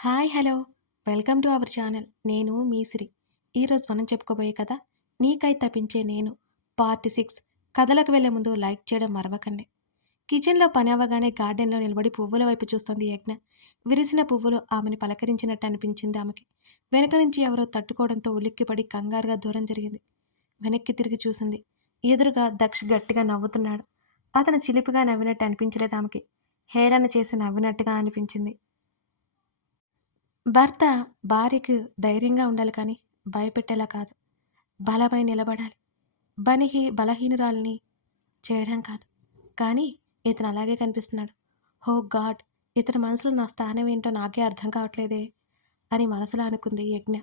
Hi hello welcome to our channel. నేను మీ సిరి. ఈరోజు మనం చెప్పుకోబోయే కథ నీకై తపించే నేను పార్ట్ 6. కథలకు వెళ్లే ముందు లైక్ చేయడం మరవకండి. కిచెన్లో పని అవ్వగానే గార్డెన్లో నిలబడి పువ్వుల వైపు చూస్తుంది యజ్ఞ. విరిసిన పువ్వులు ఆమెను పలకరించినట్టు అనిపించింది ఆమెకి. వెనక నుంచి ఎవరో తట్టుకోవడంతో ఉలిక్కిపడి కంగారుగా దూరం జరిగింది. వెనక్కి తిరిగి చూసింది. ఎదురుగా దక్ష్ గట్టిగా నవ్వుతున్నాడు. అతను చిలిపిగా నవ్వినట్టు అనిపించలేదు ఆమెకి. హేళన చేసి నవ్వినట్టుగా అనిపించింది. భర్త భార్యకు ధైర్యంగా ఉండాలి కానీ భయపెట్టేలా కాదు. బలమై నిలబడాలి. బలహీనురాలిని చేయడం కాదు. కానీ ఇతను అలాగే కనిపిస్తున్నాడు. హో గాడ్! ఇతని మనసులో నా స్థానం ఏంటో నాకే అర్థం కావట్లేదే అని మనసులో అనుకుంది యజ్ఞ.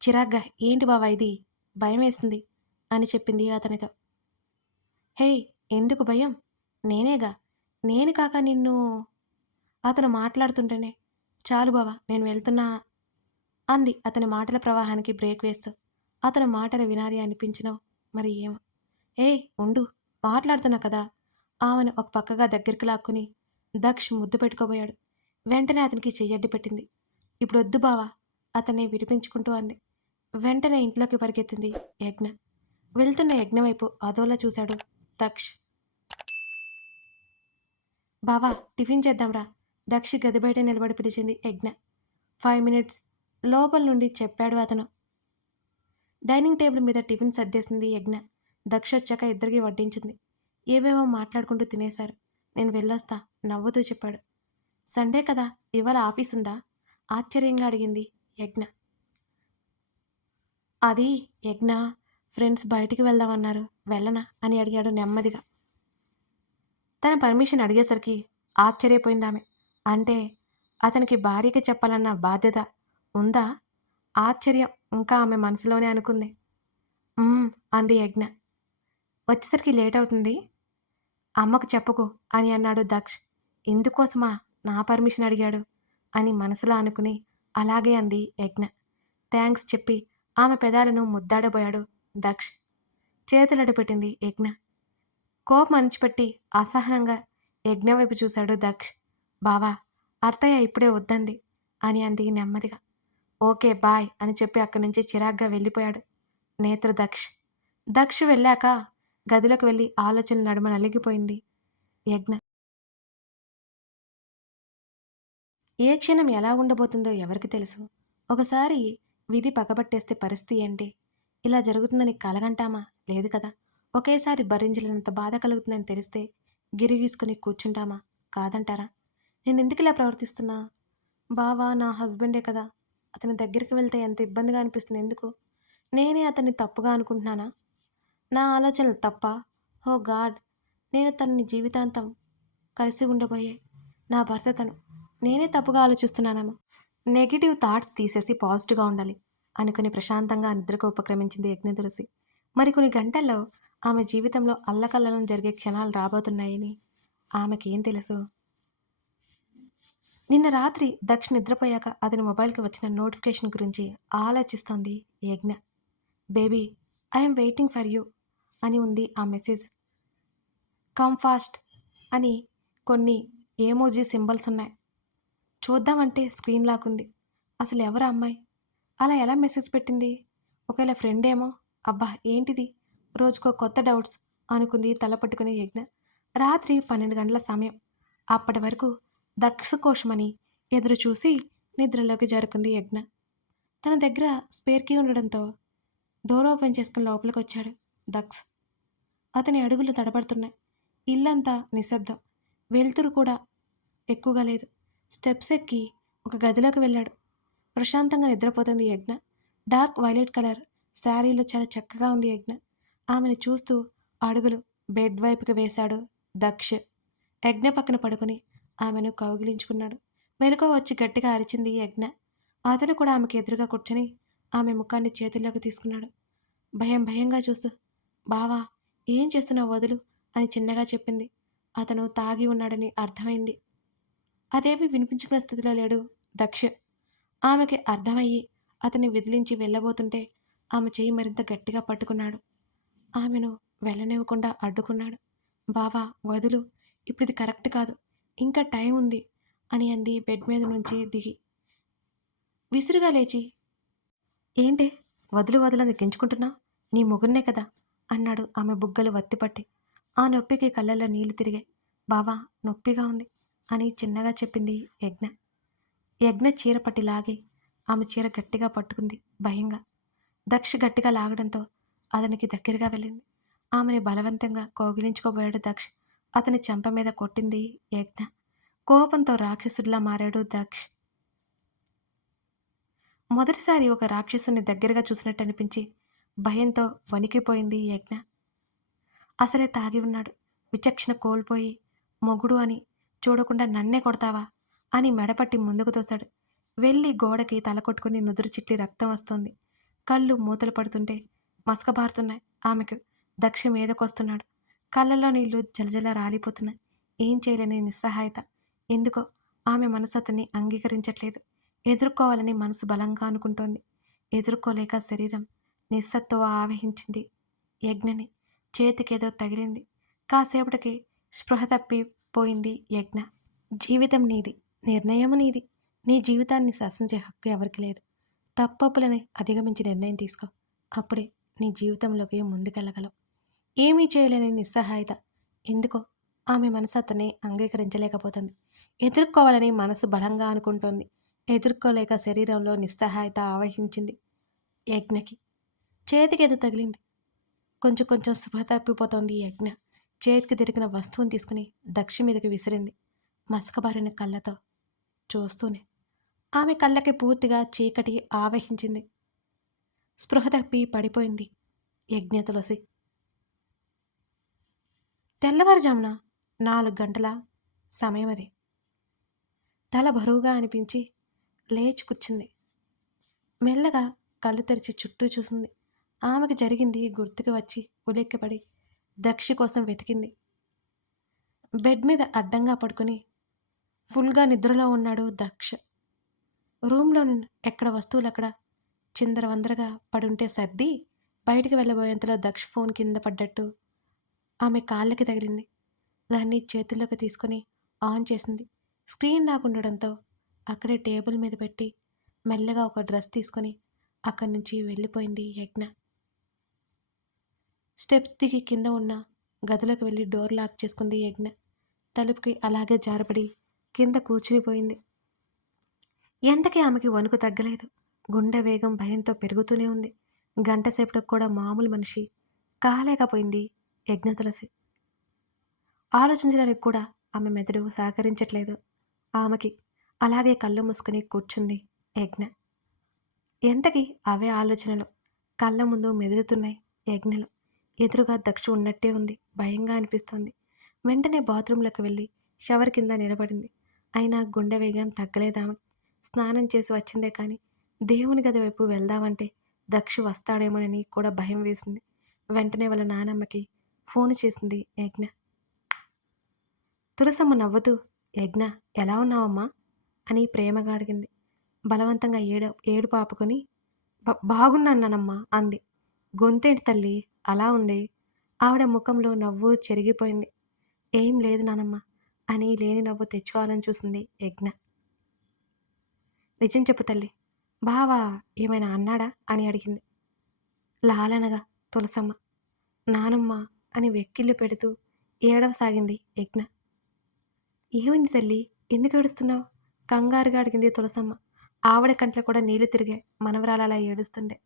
చిరాగ్గా ఏంటి బావా ఇది? భయమేస్తుంది అని చెప్పింది అతనితో. హేయ్! ఎందుకు భయం? నేనేగా. నేను కాక నిన్ను అతను మాట్లాడుతుంటేనే చాలు బావా నేను వెళ్తున్నా అంది అతని మాటల ప్రవాహానికి బ్రేక్ వేస్తూ. అతని మాటలు వినాలి అనిపించినో మరి ఏమో. ఏయ్ ఉండు, మాట్లాడుతున్నా కదా. ఆమెను ఒక పక్కగా దగ్గరికి లాక్కుని దక్ష్ ముద్దు పెట్టుకోబోయాడు. వెంటనే అతనికి చెయ్యడ్డు పెట్టింది. ఇప్పుడొద్దు బావా అతన్ని విడిపించుకుంటూ అంది. వెంటనే ఇంట్లోకి పరిగెత్తింది యజ్ఞ. వెళ్తున్న యజ్ఞ వైపు అదోలా చూశాడు దక్ష్. బావా టిఫిన్ చేద్దాంరా. దక్షి గది బయట నిలబడి పిలిచింది యజ్ఞ. 5 మినిట్స్ లోపల నుండి చెప్పాడు అతను. డైనింగ్ టేబుల్ మీద టిఫిన్ సర్దేసింది యజ్ఞ. దక్ష వచ్చాక ఇద్దరికి వడ్డించింది. ఏవేవో మాట్లాడుకుంటూ తినేశారు. నేను వెళ్ళొస్తా నవ్వుతూ చెప్పాడు. సండే కదా, ఇవాళ ఆఫీస్ ఉందా? ఆశ్చర్యంగా అడిగింది యజ్ఞ. అది యజ్ఞ ఫ్రెండ్స్ బయటికి వెళ్దామన్నారు, వెళ్ళనా అని అడిగాడు నెమ్మదిగా. తన పర్మిషన్ అడిగేసరికి ఆశ్చర్యపోయిందామె. అంటే అతనికి భార్యకి చెప్పాలన్న బాధ్యత ఉందా? ఆశ్చర్యం ఇంకా ఆమె మనసులోనే అనుకుంది. అంది యజ్ఞ. వచ్చేసరికి లేట్ అవుతుంది, అమ్మకు చెప్పకు అని అన్నాడు దక్ష్. ఇందుకోసమా నా పర్మిషన్ అడిగాడు అని మనసులో అనుకుని అలాగే అంది యజ్ఞ. థ్యాంక్స్ చెప్పి ఆమె పెదాలను ముద్దాడబోయాడు దక్ష్. చేతులడుపెట్టింది యజ్ఞ. కోపం అణిచిపెట్టి అసహనంగా యజ్ఞ వైపు చూశాడు దక్ష్. బావా అత్తయ్య ఇప్పుడే వద్దంది అని అంది నెమ్మదిగా. ఓకే బాయ్ అని చెప్పి అక్కడి నుంచి చిరాగ్గా వెళ్ళిపోయాడు నేత్ర దక్ష్. దక్ష్ వెళ్ళాక గదిలోకి వెళ్ళి ఆలోచన నడుమ నలిగిపోయింది యజ్ఞ. ఏ క్షణం ఎలా ఉండబోతుందో ఎవరికి తెలుసు. ఒకసారి విధి పగబట్టేస్తే పరిస్థితి ఏంటి? ఇలా జరుగుతుందని కలగంటామా? లేదు కదా. ఒకేసారి భరించలేనంత బాధ కలుగుతుందని తెలిస్తే గిరిగీసుకుని కూర్చుంటామా? కాదంటారా? నేనెందుకు ఇలా ప్రవర్తిస్తున్నా? బావా నా హస్బెండే కదా. అతని దగ్గరికి వెళ్తే ఎంత ఇబ్బందిగా అనిపిస్తుంది ఎందుకు? నేనే అతన్ని తప్పుగా అనుకుంటున్నానా? నా ఆలోచనలు తప్పా? ఓ గాడ్! నేను తనని జీవితాంతం కలిసి ఉండబోయే నా భర్త తను. నేనే తప్పుగా ఆలోచిస్తున్నానేమో. నెగిటివ్ థాట్స్ తీసేసి పాజిటివ్గా ఉండాలి అనుకుని ప్రశాంతంగా నిద్రకు ఉపక్రమించింది యజ్ఞతులసి. మరికొన్ని గంటల్లో ఆమె జీవితంలో అల్లకల్లోలం జరిగే క్షణాలు రాబోతున్నాయని ఆమెకేం తెలుసు? నిన్న రాత్రి దక్ష్ నిద్రపోయాక అతని మొబైల్కి వచ్చిన నోటిఫికేషన్ గురించి ఆలోచిస్తోంది యజ్ఞ. Baby I'm waiting for you అని ఉంది ఆ మెసేజ్. కమ్ ఫాస్ట్ అని కొన్ని ఏమోజీ సింబల్స్ ఉన్నాయి. చూద్దామంటే స్క్రీన్ లాక్ ఉంది. అసలు ఎవరు అమ్మాయి? అలా ఎలా మెసేజ్ పెట్టింది? ఒకవేళ ఫ్రెండ్ ఏమో? అబ్బా ఏంటిది, రోజుకో కొత్త డౌట్స్ అనుకుంది తల పట్టుకునే యజ్ఞ. రాత్రి 12 గంటల సమయం. అప్పటి వరకు దక్ష కోసమని ఎదురు చూసి నిద్రలోకి జారుకుంది యజ్ఞ. తన దగ్గర స్పేర్ కీ ఉండడంతో డోర్ ఓపెన్ చేసుకుని లోపలికి వచ్చాడు దక్ష్. అతని అడుగులు తడబడుతున్నాయి. ఇల్లంతా నిశ్శబ్దం. వెలుతురు కూడా ఎక్కువగా లేదు. స్టెప్స్ ఎక్కి ఒక గదిలోకి వెళ్ళాడు. ప్రశాంతంగా నిద్రపోతుంది యజ్ఞ. డార్క్ వైలెట్ కలర్ శారీలో చాలా చక్కగా ఉంది యజ్ఞ. ఆమెను చూస్తూ అడుగులు బెడ్ వైపుకి వేశాడు దక్ష్. యజ్ఞ పక్కన పడుకుని ఆమెను కౌగిలించుకున్నాడు. మెలకువ వచ్చి గట్టిగా అరిచింది యజ్ఞ. అతను కూడా ఆమెకు ఎదురుగా కూర్చొని ఆమె ముఖాన్ని చేతుల్లోకి తీసుకున్నాడు. భయంగా చూస్తూ బావా ఏం చేస్తున్నావు వదులు అని చిన్నగా చెప్పింది. అతను తాగి ఉన్నాడని అర్థమైంది. అదేమీ వినిపించుకునే స్థితిలో లేడు దక్ష. ఆమెకి అర్థమయ్యి అతన్ని విదిలించి వెళ్ళబోతుంటే ఆమె చెయ్యి మరింత గట్టిగా పట్టుకున్నాడు. ఆమెను వెళ్ళనివ్వకుండా అడ్డుకున్నాడు. బావా వదులు, ఇప్పుడు ఇది కరెక్ట్ కాదు, ఇంకా టైం ఉంది అని అంది బెడ్ మీద నుంచి దిగి. విసురుగా లేచి, ఏంటే వదులు వదలని గింజుకుంటున్నావు? నీ మొగున్నే కదా అన్నాడు ఆమె బుగ్గలు వత్తిపట్టి. ఆ నొప్పికి కళ్ళల్లో నీళ్లు తిరిగాయి. బావా, నొప్పిగా ఉంది అని చిన్నగా చెప్పింది యజ్ఞ. యజ్ఞ చీర పట్టి లాగి ఆమె చీర గట్టిగా పట్టుకుంది భయంగా. దక్ష్ గట్టిగా లాగడంతో అతనికి దగ్గరగా వెళ్ళింది. ఆమెని బలవంతంగా కౌగిలించుకోబోయాడు దక్ష్. అతని చెంప మీద కొట్టింది యజ్ఞ. కోపంతో రాక్షసుడిలా మారాడు దక్ష్. మొదటిసారి ఒక రాక్షసుని దగ్గరగా చూసినట్టు అనిపించి భయంతో వణికిపోయింది యజ్ఞ. అసలే తాగి ఉన్నాడు. విచక్షణ కోల్పోయి మొగుడు అని చూడకుండా నన్నే కొడతావా అని మెడపట్టి ముందుకు తోశాడు. వెళ్ళి గోడకి తల కొట్టుకుని నుదురు చిట్లి రక్తం వస్తోంది. కళ్ళు మూతలు పడుతుంటే మసకబారుతున్నాయి ఆమెకు. దక్ష మీదకొస్తున్నాడు. కళ్ళల్లో నీళ్లు జలజల రాలిపోతున్నాయి. ఏం చేయలేని నిస్సహాయత. ఎందుకో ఆమె మనసు అతన్ని అంగీకరించట్లేదు. ఎదుర్కోవాలని మనసు బలంగా అనుకుంటోంది. ఎదుర్కోలేక శరీరం నిస్సత్తువ ఆవహించింది యజ్ఞని. చేతికేదో తగిలింది. కాసేపటికి స్పృహ తప్పిపోయింది యజ్ఞ. జీవితం నీది, నిర్ణయం నీది. నీ జీవితాన్ని శాసించే హక్కు ఎవరికి లేదు. తప్పొప్పులని అధిగమించి నిర్ణయం తీసుకో. అప్పుడే నీ జీవితంలోకి ముందుకెళ్ళగలవు. ఏమీ చేయలేని నిస్సహాయత. ఎందుకో ఆమె మనసు అతన్ని అంగీకరించలేకపోతుంది. ఎదుర్కోవాలని మనసు బలంగా అనుకుంటోంది. ఎదుర్కోలేక శరీరంలో నిస్సహాయత ఆవహించింది యజ్ఞకి. చేతికేదో తగిలింది. కొంచెం కొంచెం స్పృహ తప్పిపోతోంది యజ్ఞ. చేతికి దొరికిన వస్తువుని తీసుకుని దక్ష మీదకి విసిరింది మసకబారిన కళ్ళతో చూస్తూనే. ఆమె కళ్ళకి పూర్తిగా చీకటి ఆవహించింది. స్పృహ తప్పి పడిపోయింది యజ్ఞ తులసి. తెల్లవారుజామున 4 గంటల సమయం అది. తల బరువుగా అనిపించి లేచి కూర్చుంది. మెల్లగా కళ్ళు తెరిచి చుట్టూ చూసింది. ఆమెకు జరిగింది గుర్తుకు వచ్చి ఉలిక్కిపడి దక్షి కోసం వెతికింది. బెడ్ మీద అడ్డంగా పడుకుని ఫుల్గా నిద్రలో ఉన్నాడు దక్ష్. రూమ్లో ఎక్కడ వస్తువులు అక్కడ చిందరవందరగా పడుంటే సర్ది బయటికి వెళ్ళబోయేంతలో దక్ష్ ఫోన్ కింద పడ్డట్టు ఆమె కాళ్ళకి తగిలింది. దాన్ని చేతుల్లోకి తీసుకుని ఆన్ చేసింది. స్క్రీన్ లాగుండడంతో అక్కడే టేబుల్ మీద పెట్టి మెల్లగా ఒక డ్రెస్ తీసుకొని అక్కడి నుంచి వెళ్ళిపోయింది యజ్ఞ. స్టెప్స్ దిగి కింద ఉన్న గదిలోకి వెళ్ళి డోర్ లాక్ చేసుకుంది యజ్ఞ. తలుపుకి అలాగే జారపడి కింద కూర్చునిపోయింది. ఎంతకీ ఆమెకి వణుకు తగ్గలేదు. గుండె వేగం భయంతో పెరుగుతూనే ఉంది. గంట సేపటికి కూడా మామూలు మనిషి కాలేకపోయింది యజ్ఞ తులసి. ఆలోచించడానికి కూడా ఆమె మెదడు సహకరించట్లేదు ఆమెకి. అలాగే కళ్ళు మూసుకుని కూర్చుంది యజ్ఞ. ఎంతకీ అవే ఆలోచనలు కళ్ళ ముందు మెదులుతున్నాయి యజ్ఞలు. ఎదురుగా దక్షు ఉన్నట్టే ఉంది. భయంగా అనిపిస్తోంది. వెంటనే బాత్రూంలోకి వెళ్ళి షవర్ కింద నిలబడింది. అయినా గుండె వేగం తగ్గలేదామె. స్నానం చేసి వచ్చిందే కానీ దేవుని గది వైపు వెళ్దామంటే దక్షు వస్తాడేమోనని కూడా భయం వేసింది. వెంటనే వాళ్ళ నానమ్మకి ఫోన్ చేసింది యజ్ఞ. తులసమ్మ నవ్వుతూ, యజ్ఞ ఎలా ఉన్నావమ్మా అని ప్రేమగా అడిగింది. బలవంతంగా ఏడుపు ఆపుకొని బాగున్నానమ్మా అంది. గొంతేంటి తల్లి అలా ఉంది? ఆవిడ ముఖంలో నవ్వు చెరిగిపోయింది. ఏం లేదు నానమ్మ అని లేని నవ్వు తెచ్చుకోవాలని చూసింది యజ్ఞ. నిజం చెప్పు తల్లి, బావా ఏమైనా అన్నాడా అని అడిగింది లాలనగా తులసమ్మ. నానమ్మ అని వెక్కిళ్ళు పెడుతూ ఏడవసాగింది యజ్ఞ. ఏమైంది తల్లి, ఎందుకు ఏడుస్తున్నావు కంగారుగా అడిగింది తులసమ్మ. ఆవిడ కంట్లో కూడా నీళ్లు తిరిగాయి మనవరాలు అలా ఏడుస్తుండే.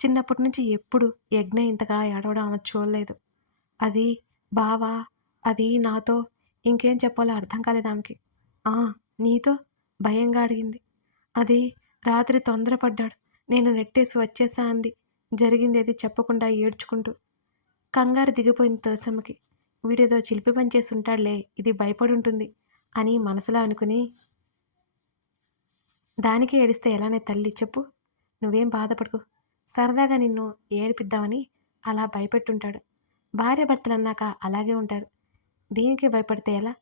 చిన్నప్పటి నుంచి ఎప్పుడు యజ్ఞ ఇంతగా ఏడవడం ఆమె చూడలేదు. అది బావా, అది నాతో, ఇంకేం చెప్పాలో అర్థం కాలేదు ఆమెకి. నీతో భయంగా అడిగింది. అది రాత్రి తొందరపడ్డాడు, నేను నెట్టేసి వచ్చేసా అంది. జరిగింది అది చెప్పకుండా ఏడ్చుకుంటూ. కంగారు దిగిపోయింది తులసమ్మకి. వీడేదో చిలిపి పని చేసి ఉంటాడులే, ఇది భయపడి ఉంటుంది అని మనసులో అనుకుని, దానికి ఏడిస్తే ఎలానే తల్లి చెప్పు, నువ్వేం బాధపడకు, సరదాగా నిన్ను ఏడిపిద్దామని అలా భయపెట్టుంటాడు. భార్య భర్తలు అన్నాక అలాగే ఉంటారు, దీనికి భయపడితే ఎలా?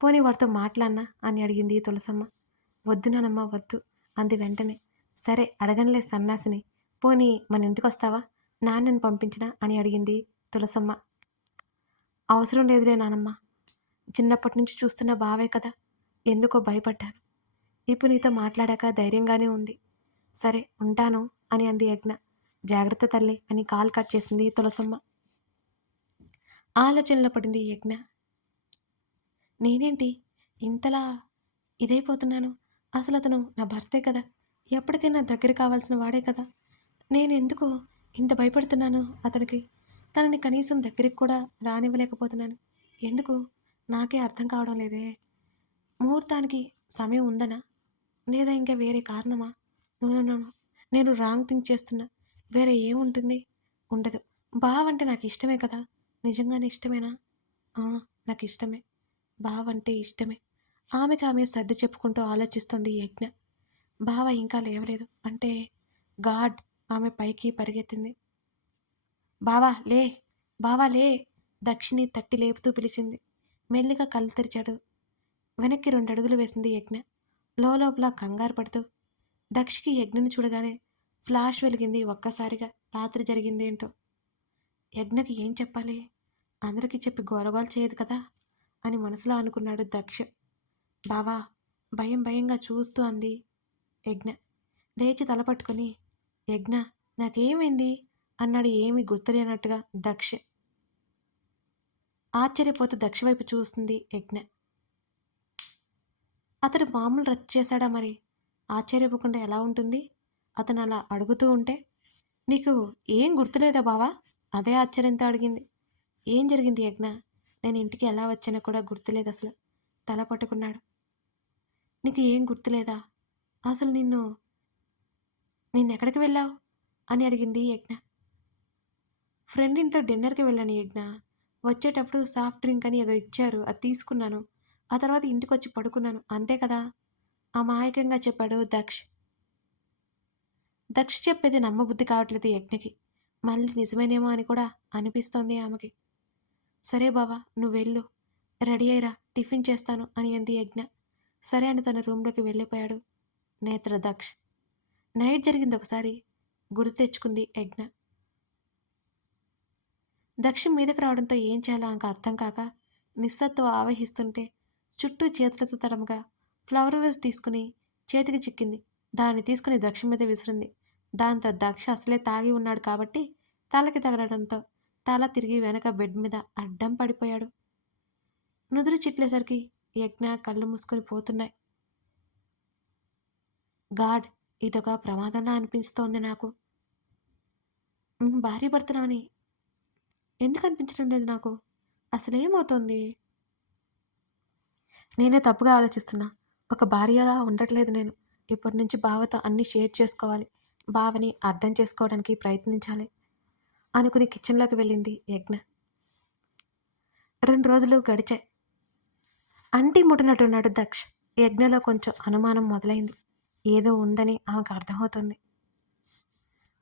పోనీ వాడితో మాట్లాడినా అని అడిగింది తులసమ్మ. వద్దు నానమ్మ వద్దు అంది వెంటనే. సరే అడగనులే సన్నాసిని, పోనీ మన ఇంటికి వస్తావా, నాన్నని పంపించినా అని అడిగింది తులసమ్మ. అవసరం లేదులే నానమ్మ, చిన్నప్పటి నుంచి చూస్తున్న బావే కదా, ఎందుకో భయపడ్డాను. ఇప్పుడు నీతో మాట్లాడాక ధైర్యంగానే ఉంది. సరే ఉంటాను అని అంది యజ్ఞ. జాగ్రత్త తల్లి అని కాల్ కట్ చేసింది తులసమ్మ. ఆలోచనలో పడింది యజ్ఞ. నేనేంటి ఇంతలా ఇదైపోతున్నాను? అసలు అతను నా భర్తే కదా, ఎప్పటికైనా దగ్గర కావాల్సిన వాడే కదా. నేనెందుకు ఇంత భయపడుతున్నాను అతనికి? తనని కనీసం దగ్గరికి కూడా రానివ్వలేకపోతున్నాను. ఎందుకు? నాకే అర్థం కావడం లేదే. ముహూర్తానికి సమయం ఉందనా? లేదా ఇంకా వేరే కారణమా? No no no no. నేను రాంగ్ థింక్ చేస్తున్నా. వేరే ఏముంటుంది? ఉండదు. బావంటే నాకు ఇష్టమే కదా. నిజంగానే ఇష్టమేనా? ఆ, నాకు ఇష్టమే. బావంటే ఇష్టమే. ఆమెకి ఆమె సర్ది చెప్పుకుంటూ ఆలోచిస్తుంది యజ్ఞ. బావ ఇంకా లేవలేదు అంటే గాడ్. ఆమె పైకి పరిగెత్తింది. బావా లే, బావా లే. దక్షిణి తట్టి లేపుతూ పిలిచింది. మెల్లిగా కళ్ళు తెరిచాడు. వెనక్కి 2 అడుగులు వేసింది యజ్ఞ. లోపల కంగారు పడుతూ. దక్షికి యజ్ఞని చూడగానే ఫ్లాష్ వెలిగింది ఒక్కసారిగా. రాత్రి జరిగిందేంటో. యజ్ఞకి ఏం చెప్పాలి? అందరికీ చెప్పి గోలగోల చేయదు కదా అని మనసులో అనుకున్నాడు దక్ష. బావా భయం భయంగా చూస్తూ అంది యజ్ఞ. లేచి తలపట్టుకుని యజ్ఞ నాకేమైంది అన్నాడు ఏమీ గుర్తులేనట్టుగా దక్ష. ఆశ్చర్యపోతూ దక్ష వైపు చూస్తుంది యజ్ఞ. అతడు మామూలు రచ్చ చేశాడా మరి? ఆశ్చర్యపోకుండా ఎలా ఉంటుంది? అతను అలా అడుగుతూ ఉంటే. నీకు ఏం గుర్తులేదా బావా? అదే ఆశ్చర్యంతో అడిగింది. ఏం జరిగింది యజ్ఞ? నేను ఇంటికి ఎలా వచ్చానో కూడా గుర్తులేదు అసలు. తల పట్టుకున్నాడు. నీకు ఏం గుర్తులేదా? అసలు నిన్నెక్కడికి వెళ్ళావు అని అడిగింది యజ్ఞ. ఫ్రెండ్ ఇంట్లో డిన్నర్కి వెళ్ళాను యజ్ఞ. వచ్చేటప్పుడు సాఫ్ట్ డ్రింక్ అని ఏదో ఇచ్చారు, అది తీసుకున్నాను. ఆ తర్వాత ఇంటికి వచ్చి పడుకున్నాను అంతే కదా అమాయకంగా చెప్పాడు దక్ష్. దక్ష్ చెప్పేది నమ్మబుద్ధి కావట్లేదు యజ్ఞకి. మళ్ళీ నిజమేనేమో అని కూడా అనిపిస్తోంది ఆమెకి. సరే బావా నువ్వు వెళ్ళు, రెడీ అయ్యిరా, టిఫిన్ చేస్తాను అని అంది యజ్ఞ. సరే అని తన రూమ్లోకి వెళ్ళిపోయాడు నేత్ర దక్ష్. నైట్ జరిగింది ఒకసారి గుర్తు తెచ్చుకుంది యజ్ఞ. దక్ష మీదకి రావడంతో ఏం చేయాలో ఆమెకు అర్థం కాక నిస్సత్తువ ఆవహిస్తుంటే చుట్టూ చేతులతో తడమగా ఫ్లవర్ వేస్ తీసుకుని చేతికి చిక్కింది. దాన్ని తీసుకుని దక్ష మీద విసిరింది. దాంతో దక్ష అసలే తాగి ఉన్నాడు కాబట్టి తలకి తగలడంతో తల తిరిగి వెనక బెడ్ మీద అడ్డం పడిపోయాడు. నుదురు చిట్లేసరికి యజ్ఞ కళ్ళు మూసుకొని పోతున్నాయి. గాడ్, ఇదొక ప్రమాదంలా అనిపిస్తోంది నాకు. భార్య భర్తనని ఎందుకు అనిపించడం లేదు నాకు? అసలేమవుతోంది? నేనే తప్పుగా ఆలోచిస్తున్నా. ఒక భార్యలా ఉండట్లేదు నేను. ఇప్పటి నుంచి బావతో అన్నీ షేర్ చేసుకోవాలి. బావని అర్థం చేసుకోవడానికి ప్రయత్నించాలి అనుకుని కిచెన్లోకి వెళ్ళింది యజ్ఞ. 2 రోజులు గడిచాయి. అంటి ముట్టనట్టున్నాడు దక్ష్. యజ్ఞలో కొంచెం అనుమానం మొదలైంది. ఏదో ఉందని ఆమెకు అర్థమవుతుంది.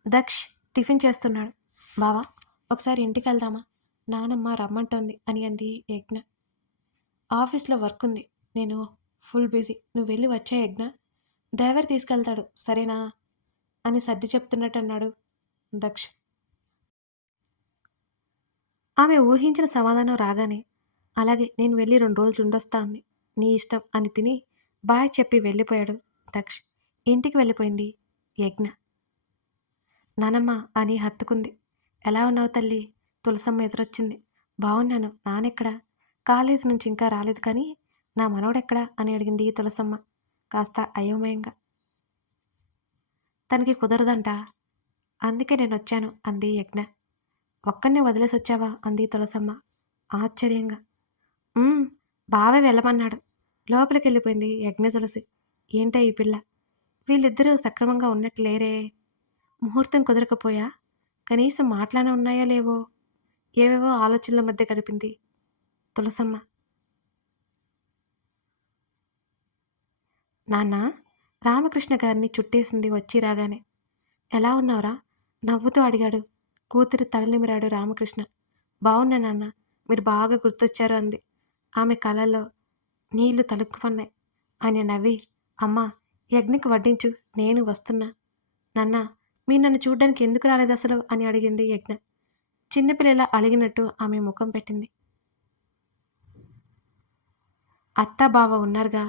దక్ష్ టిఫిన్ చేస్తున్నాడు. బావా ఒకసారి ఇంటికి వెళ్దామా? నానమ్మ రమ్మంటోంది అని అంది యజ్ఞ. ఆఫీస్లో వర్క్ ఉంది, నేను ఫుల్ బిజీ, నువ్వు వెళ్ళి వచ్చే యజ్ఞ, డ్రైవర్ తీసుకెళ్తాడు సరేనా అని సర్ది చెప్తున్నట్టు అన్నాడు దక్ష్. ఆమె ఊహించిన సమాధానం రాగానే అలాగే నేను వెళ్ళి 2 రోజులు ఉండొస్తా అంది. నీ ఇష్టం అని తిని బాయ్ చెప్పి వెళ్ళిపోయాడు దక్ష్. ఇంటికి వెళ్ళిపోయింది యజ్ఞ. నానమ్మ అని హత్తుకుంది. ఎలా ఉన్నావు తల్లి? తులసమ్మ ఎదురొచ్చింది. బాగున్నాను. నానెక్కడా? కాలేజ్ నుంచి ఇంకా రాలేదు కానీ నా మనవడెక్కడా అని అడిగింది తులసమ్మ కాస్త అయోమయంగా. తనకి కుదరదంట, అందుకే నేను వచ్చాను అంది యజ్ఞ. ఒక్కడినే వదిలేసి వచ్చావా అంది తులసమ్మ ఆశ్చర్యంగా. బావే వెళ్ళమన్నాడు. లోపలికి వెళ్ళిపోయింది యజ్ఞ తులసి. ఏంటో ఈ పిల్ల, వీళ్ళిద్దరూ సక్రమంగా ఉన్నట్టు లేరే. ముహూర్తం కుదరకపోయా కనీసం మాట్లానే ఉన్నాయో లేవో. ఏవేవో ఆలోచనల మధ్య గడిపింది తులసమ్మ. నాన్న, రామకృష్ణ గారిని చుట్టేసింది వచ్చి రాగానే. ఎలా ఉన్నావురా నవ్వుతూ అడిగాడు. కూతురు తలనిమిరాడు రామకృష్ణ. బాగున్నా నాన్న, మీరు బాగా గుర్తొచ్చారు అంది. ఆమె కళ్ళల్లో నీళ్లు తలుక్కుమన్నాయి. ఆయన నవ్వి, అమ్మా యజ్ఞకి వడ్డించు, నేను వస్తున్నా. నాన్న, మీరు నన్ను చూడ్డానికి ఎందుకు రాలేదు అసలు అని అడిగింది యజ్ఞ. చిన్నపిల్లలా అలిగినట్టు ఆమె ముఖం పెట్టింది. అత్త బావ ఉన్నారుగా,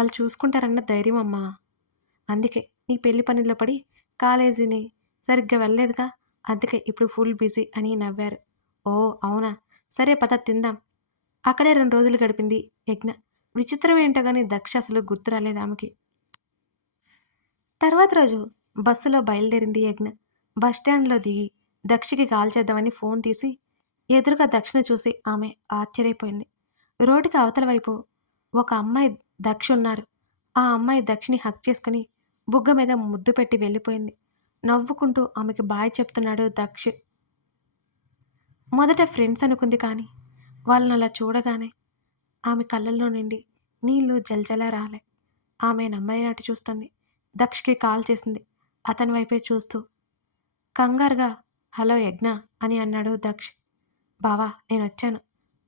వాళ్ళు చూసుకుంటారన్న ధైర్యం అమ్మా. అందుకే నీ పెళ్లి పనుల్లో పడి కాలేజీని సరిగ్గా వెళ్ళలేదుగా, అందుకే ఇప్పుడు ఫుల్ బిజీ అని నవ్వారు. ఓ అవునా, సరే పద తిందాం. అక్కడే 2 రోజులు గడిపింది యజ్ఞ. విచిత్రం ఏంటో గాని దక్ష అసలు గుర్తు రాలేదు ఆమెకి. తర్వాత రోజు బస్సులో బయలుదేరింది యజ్ఞ. బస్టాండ్లో దిగి దక్షకి కాల్ చేద్దామని ఫోన్ తీసి ఎదురుగా దక్షను చూసి ఆమె ఆశ్చర్యపోయింది. రోడ్డుకి అవతల వైపు ఒక అమ్మాయి దక్ష ఉన్నారు. ఆ అమ్మాయి దక్షని హక్ చేసుకుని బుగ్గ మీద ముద్దు పెట్టి వెళ్ళిపోయింది. నవ్వుకుంటూ ఆమెకి బాయ్ చెప్తున్నాడు దక్ష్. మొదట ఫ్రెండ్స్ అనుకుంది కానీ వాళ్ళని అలా చూడగానే ఆమె కళ్ళల్లో నుండి నీళ్లు జలజల రాలే. ఆమె నమ్మలేనట్టు చూస్తుంది. దక్షకి కాల్ చేసింది. అతని వైపే చూస్తూ కంగారుగా హలో యజ్ఞ అని అన్నాడు దక్ష్. బావా నేనొచ్చాను.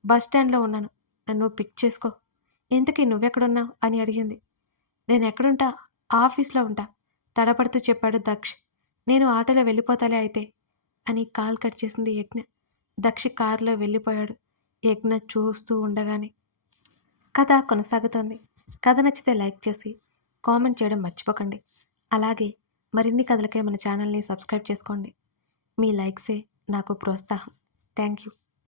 బస్ స్టాండ్లో ఉన్నాను. నన్ను పిక్ చేసుకో. ఇంతకీ నువ్వెక్కడున్నావు అని అడిగింది. నేనెక్కడుంటా, ఆఫీస్లో ఉంటా తడపడుతూ చెప్పాడు దక్ష్. నేను ఆటోలో వెళ్ళిపోతాలే అయితే అని కాల్ కట్ చేసింది యజ్ఞ. దక్ష్ కారులో వెళ్ళిపోయాడు. యజ్ఞ చూస్తూ ఉండగానే కథ కొనసాగుతోంది. కథ నచ్చితే లైక్ చేసి కామెంట్ చేయడం మర్చిపోకండి. అలాగే మరిన్ని కథలకే మన ఛానల్ని సబ్స్క్రైబ్ చేసుకోండి. మీ లైక్సే నాకు ప్రోత్సాహం. Thank you.